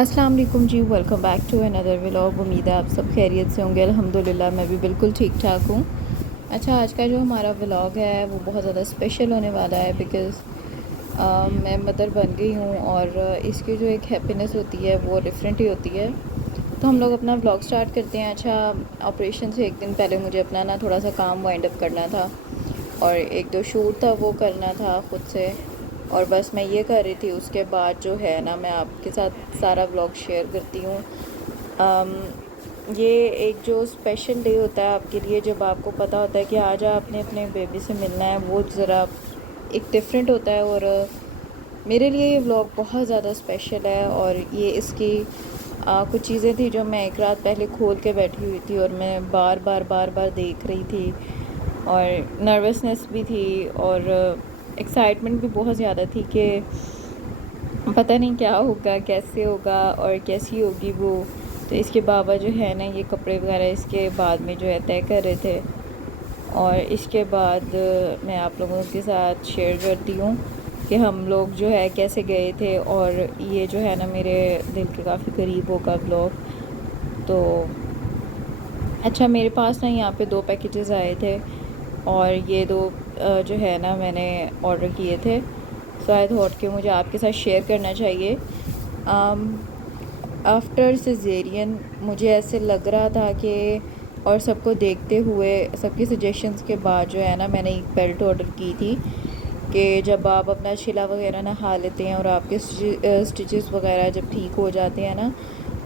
अस्सलाम वालेकुम जी। Welcome back to another vlog. उम्मीद है आप सब खैरियत से होंगे। अल्हम्दुलिल्लाह मैं भी बिल्कुल ठीक ठाक हूँ। अच्छा, आज का जो हमारा व्लॉग है वो बहुत ज़्यादा स्पेशल होने वाला है बिकॉज़ मैं मदर बन गई हूँ और इसकी जो एक हैप्पीनेस होती है वो डिफरेंट ही होती है। तो हम लोग अपना व्लॉग स्टार्ट करते हैं। अच्छा, ऑपरेशन से एक दिन पहले मुझे अपना ना थोड़ा सा काम वाइंड अप करना था और एक दो शूट था वो करना था ख़ुद से, और बस मैं ये कर रही थी। उसके बाद जो है ना मैं आपके साथ सारा व्लॉग शेयर करती हूँ। ये एक जो स्पेशल डे होता है आपके लिए, जब आपको पता होता है कि आज आपने अपने बेबी से मिलना है, वो ज़रा एक डिफरेंट होता है। और मेरे लिए ये व्लॉग बहुत ज़्यादा स्पेशल है। और ये इसकी कुछ चीज़ें थी जो मैं एक रात पहले खोल के बैठी हुई थी और मैं बार बार देख रही थी, और नर्वसनेस भी थी और एक्साइटमेंट भी बहुत ज़्यादा थी कि पता नहीं क्या होगा, कैसे होगा और कैसी होगी वो। तो इसके बाबा जो है ना ये कपड़े वगैरह इसके बाद में जो है तय कर रहे थे, और इसके बाद मैं आप लोगों के साथ शेयर करती हूँ कि हम लोग जो है कैसे गए थे। और ये जो है ना मेरे दिल के काफ़ी करीब होगा व्लॉग। तो अच्छा, मेरे पास ना यहाँ पे 2 पैकेजेस आए थे और ये 2 जो है ना मैंने ऑर्डर किए थे। सो आई थॉट कि मुझे आपके साथ शेयर करना चाहिए। आफ्टर सिजेरियन मुझे ऐसे लग रहा था कि, और सबको देखते हुए सबकी सजेशंस के बाद जो है ना मैंने एक बेल्ट ऑर्डर की थी कि जब आप अपना छिला वगैरह नहा लेते हैं और आपके स्टिचेस वगैरह जब ठीक हो जाते हैं ना,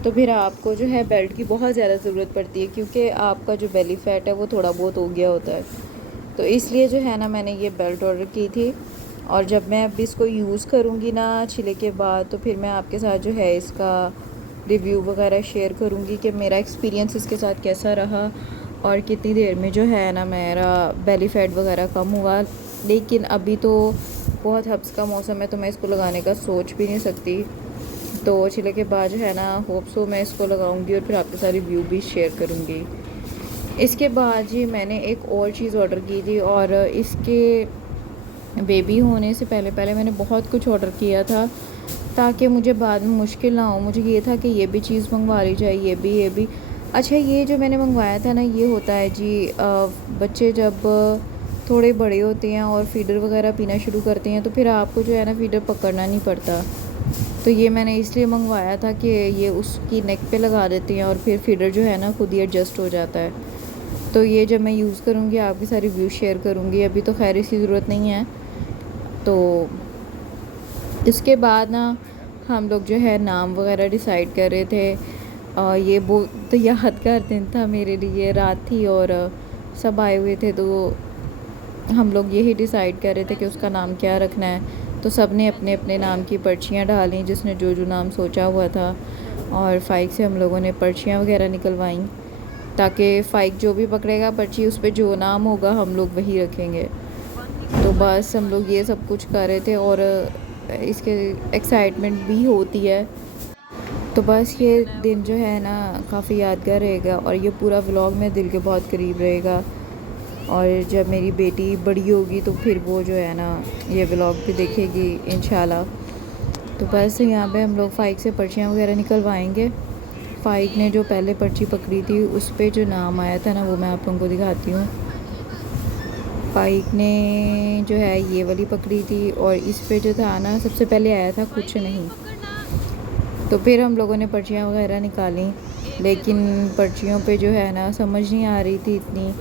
तो फिर आपको जो है बेल्ट की बहुत ज़्यादा ज़रूरत पड़ती है, क्योंकि आपका जो बेली फैट है वो थोड़ा बहुत हो गया होता है। तो इसलिए जो है ना मैंने ये बेल्ट ऑर्डर की थी। और जब मैं अब इसको यूज़ करूँगी ना छिले के बाद, तो फिर मैं आपके साथ जो है इसका रिव्यू वगैरह शेयर करूँगी कि मेरा एक्सपीरियंस इसके साथ कैसा रहा और कितनी देर में जो है ना मेरा बेली फैट वगैरह कम हुआ। लेकिन अभी तो बहुत हब्स का मौसम है तो मैं इसको लगाने का सोच भी नहीं सकती। तो छिले के बाद जो है ना होप सो मैं इसको लगाऊंगी और फिर आपके साथ रिव्यू भी शेयर करूँगी। इसके बाद जी मैंने एक और चीज़ ऑर्डर की थी, और इसके बेबी होने से पहले पहले मैंने बहुत कुछ ऑर्डर किया था ताकि मुझे बाद में मुश्किल ना हो। मुझे ये था कि ये भी चीज़ मंगवा ली जाए, ये भी। अच्छा, ये जो मैंने मंगवाया था ना ये होता है जी, बच्चे जब थोड़े बड़े होते हैं और फीडर वगैरह पीना शुरू करते हैं तो फिर आपको जो है ना फीडर पकड़ना नहीं पड़ता। तो ये मैंने इसलिए मंगवाया था कि ये उसकी नेक पे लगा देते हैं और फिर फीडर जो है ना खुद ही एडजस्ट हो जाता है। तो ये जब मैं यूज़ करूँगी आपके सारी रिव्यू शेयर करूँगी। अभी तो खैर इसकी ज़रूरत नहीं है। तो इसके बाद ना हम लोग जो है नाम वगैरह डिसाइड कर रहे थे। ये बहुत यादगार दिन था मेरे लिए। रात थी और सब आए हुए थे, तो हम लोग यही डिसाइड कर रहे थे कि उसका नाम क्या रखना है। तो सब ने अपने अपने नाम की पर्चियाँ डाली, जिसने जो जो नाम सोचा हुआ था, और फ़ाइक से हम लोगों ने पर्चियाँ वगैरह निकलवाई ताकि फ़ाइक जो भी पकड़ेगा पर्ची उस पर जो नाम होगा हम लोग वही रखेंगे। तो बस हम लोग ये सब कुछ कर रहे थे और इसके एक्साइटमेंट भी होती है। तो बस ये दिन जो है ना काफ़ी यादगार रहेगा और ये पूरा व्लॉग मेरे दिल के बहुत करीब रहेगा। और जब मेरी बेटी बड़ी होगी तो फिर वो जो है ना ये व्लॉग भी देखेगी इंशाल्लाह। तो बस यहाँ पे हम लोग फ़ाइक से पर्चियाँ वगैरह निकलवाएंगे। फ़ाइक ने जो पहले पर्ची पकड़ी थी उस पर जो नाम आया था ना वो मैं आप लोगों को दिखाती हूँ। फ़ाइक ने जो है ये वाली पकड़ी थी और इस पे जो था ना सबसे पहले आया था कुछ नहीं। तो फिर हम लोगों ने पर्चियाँ वगैरह निकाली, लेकिन पर्चियों पे जो है ना समझ नहीं आ रही थी इतनी।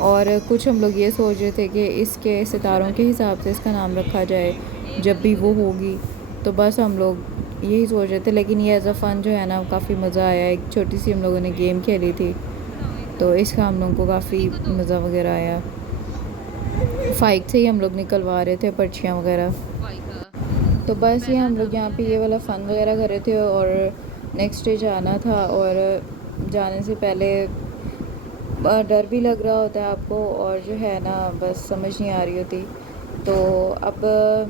और कुछ हम लोग ये सोच रहे थे कि इसके सितारों के हिसाब से इसका नाम रखा जाए जब भी वो होगी। तो बस हम लोग यही सोच रहे थे, लेकिन ये एज़ अ फ़न जो है ना काफ़ी मज़ा आया। एक छोटी सी हम लोगों ने गेम खेली थी, तो इसका हम लोगों को काफ़ी मज़ा वगैरह आया। फ़ाइक से ही हम लोग निकलवा रहे थे पर्चियाँ वगैरह। तो बस ये हम लोग यहाँ पे ये वाला फ़न वगैरह कर रहे थे और नेक्स्ट डे जाना था। और जाने से पहले डर भी लग रहा होता है आपको, और जो है ना बस समझ नहीं आ रही होती। तो अब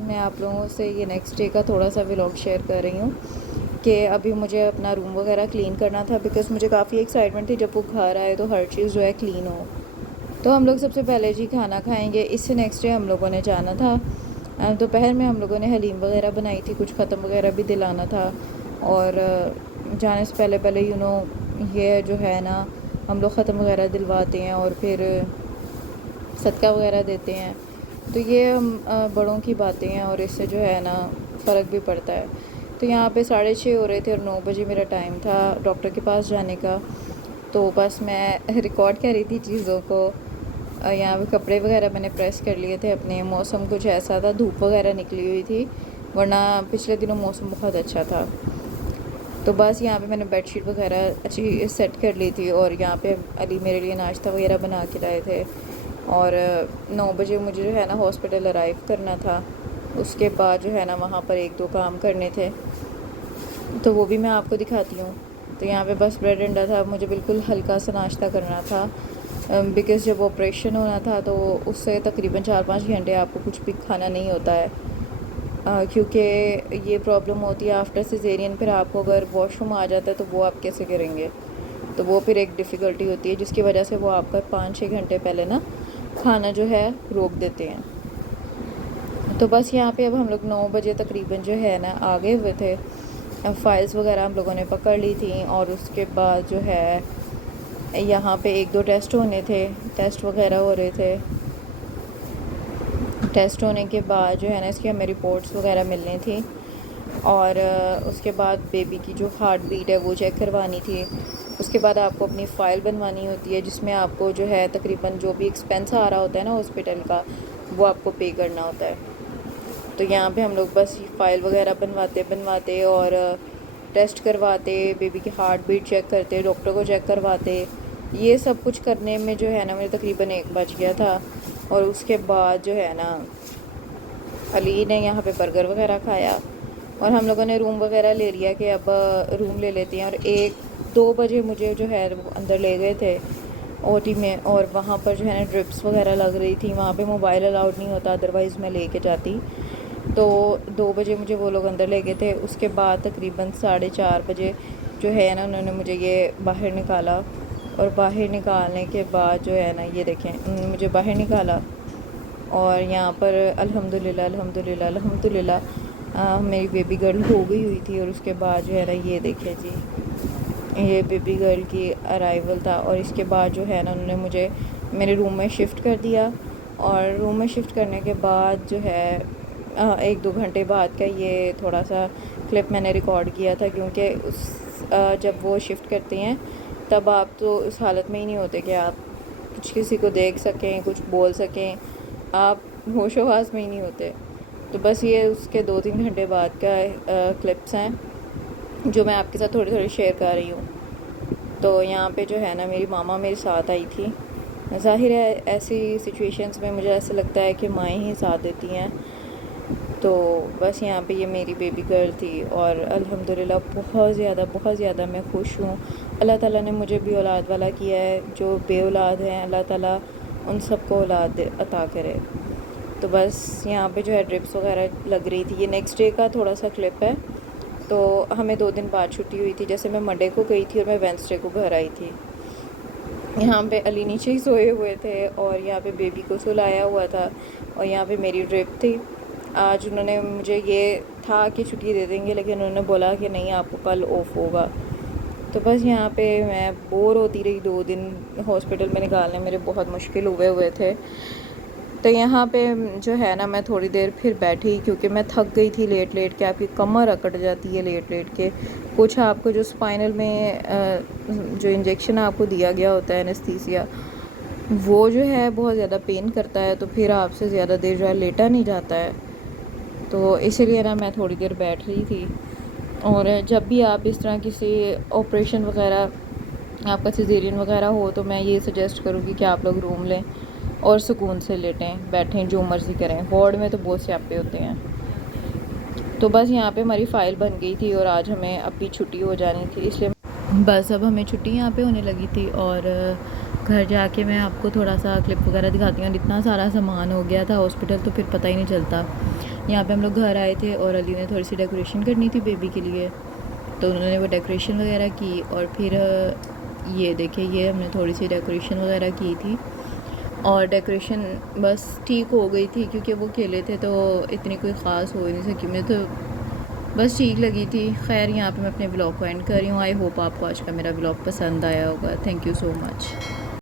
मैं आप लोगों से ये नेक्स्ट डे का थोड़ा सा व्लॉग शेयर कर रही हूँ कि अभी मुझे अपना रूम वगैरह क्लीन करना था, बिकॉज़ मुझे काफ़ी एक्साइटमेंट थी जब वो घर आए तो हर चीज़ जो है क्लीन हो। तो हम लोग सबसे पहले जी खाना खाएंगे। इससे नेक्स्ट डे हम लोगों ने जाना था। दोपहर में हम लोगों ने हलीम वगैरह बनाई थी, कुछ ख़त्म वगैरह भी दिलाना था। और जाने से पहले पहले ये जो है ना हम लोग ख़त्म वगैरह दिलवाते हैं और फिर सदका वगैरह देते हैं। तो ये बड़ों की बातें हैं और इससे जो है ना फ़र्क भी पड़ता है। तो यहाँ पे 6:30 हो रहे थे और 9 बजे मेरा टाइम था डॉक्टर के पास जाने का। तो बस मैं रिकॉर्ड कर रही थी चीज़ों को। यहाँ पे कपड़े वगैरह मैंने प्रेस कर लिए थे अपने। मौसम कुछ ऐसा था, धूप वगैरह निकली हुई थी, वरना पिछले दिनों मौसम बहुत अच्छा था। तो बस यहाँ पे मैंने बेडशीट वगैरह अच्छी सेट कर ली थी और यहाँ पे अली मेरे लिए नाश्ता वगैरह बना के लाए थे। और 9 बजे मुझे जो है ना हॉस्पिटल अराइव करना था। उसके बाद जो है ना वहाँ पर 1-2 काम करने थे, तो वो भी मैं आपको दिखाती हूँ। तो यहाँ पे बस ब्रेड अंडा था, मुझे बिल्कुल हल्का सा नाश्ता करना था बिकॉज़ जब ऑपरेशन होना था तो उससे तकरीबन 4-5 घंटे आपको कुछ भी खाना नहीं होता है, क्योंकि ये प्रॉब्लम होती है आफ्टर सिजेरियन। फिर आपको अगर वॉशरूम आ जाता है तो वो आप कैसे करेंगे, तो वो फिर एक डिफ़िकल्टी होती है, जिसकी वजह से वो आपका 5-6 घंटे पहले ना खाना जो है रोक देते हैं। तो बस यहाँ पे अब हम लोग 9 बजे तकरीबन जो है ना आ गए हुए थे। फ़ाइल्स वगैरह हम लोगों ने पकड़ ली थी और उसके बाद जो है यहाँ पे 1-2 टेस्ट होने थे, टेस्ट वगैरह हो रहे थे। टेस्ट होने के बाद जो है ना इसकी हमें रिपोर्ट्स वगैरह मिलनी थी और उसके बाद बेबी की जो हार्ट बीट है वो चेक करवानी थी। उसके बाद आपको अपनी फ़ाइल बनवानी होती है, जिसमें आपको जो है तकरीबन जो भी एक्सपेंस आ रहा होता है ना हॉस्पिटल का, वो आपको पे करना होता है। तो यहाँ पे हम लोग बस फ़ाइल वगैरह बनवाते और टेस्ट करवाते, बेबी की हार्ट बीट चेक करते, डॉक्टर को चेक करवाते। ये सब कुछ करने में जो है ना मुझे तकरीबन 1 बज गया था। और उसके बाद जो है ना अली ने यहाँ पे बर्गर वगैरह खाया और हम लोगों ने रूम वगैरह ले लिया कि अब रूम ले लेते हैं। और 1-2 बजे मुझे जो है वो अंदर ले गए थे ओटी में, और वहाँ पर जो है ना ड्रिप्स वगैरह लग रही थी। वहाँ पे मोबाइल अलाउड नहीं होता, अदरवाइज़ मैं लेके जाती। तो 2 बजे मुझे वो लोग अंदर ले गए थे। उसके बाद तकरीबन 4:30 बजे जो है ना उन्होंने मुझे ये बाहर निकाला, और बाहर निकालने के बाद जो है ना ये देखें उन्होंने मुझे बाहर निकाला। और यहाँ पर अल्हम्दुलिल्लाह अल्हम्दुलिल्लाह अल्हम्दुलिल्लाह मेरी बेबी गर्ल हो गई हुई थी। और उसके बाद जो है ना ये देखें जी, ये बेबी गर्ल की अराइवल था। और इसके बाद जो है ना उन्होंने मुझे मेरे रूम में शिफ्ट कर दिया। और रूम में शिफ्ट करने के बाद जो है 1-2 घंटे बाद का ये थोड़ा सा क्लिप मैंने रिकॉर्ड किया था, क्योंकि जब वो शिफ्ट करते हैं तब आप तो उस हालत में ही नहीं होते कि आप कुछ किसी को देख सकें, कुछ बोल सकें, आप होशो-हवास में ही नहीं होते। तो बस ये उसके 2-3 घंटे बाद का क्लिप्स हैं जो मैं आपके साथ थोड़ी थोड़ी शेयर कर रही हूँ। तो यहाँ पे जो है ना मेरी मामा मेरे साथ आई थी। ज़ाहिर है ऐसी सिचुएशंस में मुझे ऐसा लगता है कि माएँ ही साथ देती हैं। तो बस यहाँ पे ये मेरी बेबी गर्ल थी और अल्हम्दुलिल्लाह बहुत ज़्यादा मैं खुश हूँ। अल्लाह ताला ने मुझे भी औलाद वाला किया है। जो बे औलाद हैं अल्लाह ताला उन सबको औलाद अता करे। तो बस यहाँ पे जो है ड्रिप्स वगैरह लग रही थी। ये नेक्स्ट डे का थोड़ा सा क्लिप है। तो हमें 2 दिन बाद छुट्टी हुई थी। जैसे मैं मंडे को गई थी और मैं वेडनेसडे को घर आई थी। यहाँ पे अली नीचे ही सोए हुए थे और यहाँ पे बेबी को सुलाया हुआ था और यहाँ पे मेरी ड्रिप थी। आज उन्होंने मुझे ये था कि छुट्टी दे देंगे, लेकिन उन्होंने बोला कि नहीं आपको कल ऑफ होगा। तो बस यहाँ पे मैं बोर होती रही 2 दिन। हॉस्पिटल में निकालने मेरे बहुत मुश्किल हुए थे। तो यहाँ पे जो है ना मैं थोड़ी देर फिर बैठी, क्योंकि मैं थक गई थी लेट के। आपकी कमर अकड़ जाती है लेट के। कुछ आपको जो स्पाइनल में जो इंजेक्शन आपको दिया गया होता है एनेस्थीसिया, वो जो है बहुत ज़्यादा पेन करता है, तो फिर आपसे ज़्यादा देर जो है लेटा नहीं जाता है। तो इसीलिए ना मैं थोड़ी देर बैठ रही थी। और जब भी आप इस तरह किसी ऑपरेशन वगैरह, आपका सिजेरियन वगैरह हो, तो मैं ये सजेस्ट करूँगी कि आप लोग रूम लें और सुकून से लेटें बैठें, जो मर्ज़ी करें। वार्ड में तो बहुत स्यापे होते हैं। तो बस यहाँ पे हमारी फ़ाइल बन गई थी और आज हमें अब भी छुट्टी हो जानी थी, इसलिए बस अब हमें छुट्टी यहाँ पे होने लगी थी। और घर जाके मैं आपको थोड़ा सा क्लिप वगैरह दिखाती हूँ। इतना सारा सामान हो गया था हॉस्पिटल, तो फिर पता ही नहीं चलता। यहाँ पे हम लोग घर आए थे और अली ने थोड़ी सी डेकोरेशन करनी थी बेबी के लिए, तो उन्होंने वो डेकोरेशन वगैरह की। और फिर ये देखिए, ये हमने थोड़ी सी डेकोरेशन वगैरह की थी और डेकोरेशन बस ठीक हो गई थी, क्योंकि वो खेले थे तो इतनी कोई ख़ास हो ही नहीं सकी। मुझे तो बस ठीक लगी थी। खैर यहाँ पे मैं अपने व्लॉग को एंड कर रही हूँ। आई होप आपको आज का मेरा व्लॉग पसंद आया होगा। Thank you so much.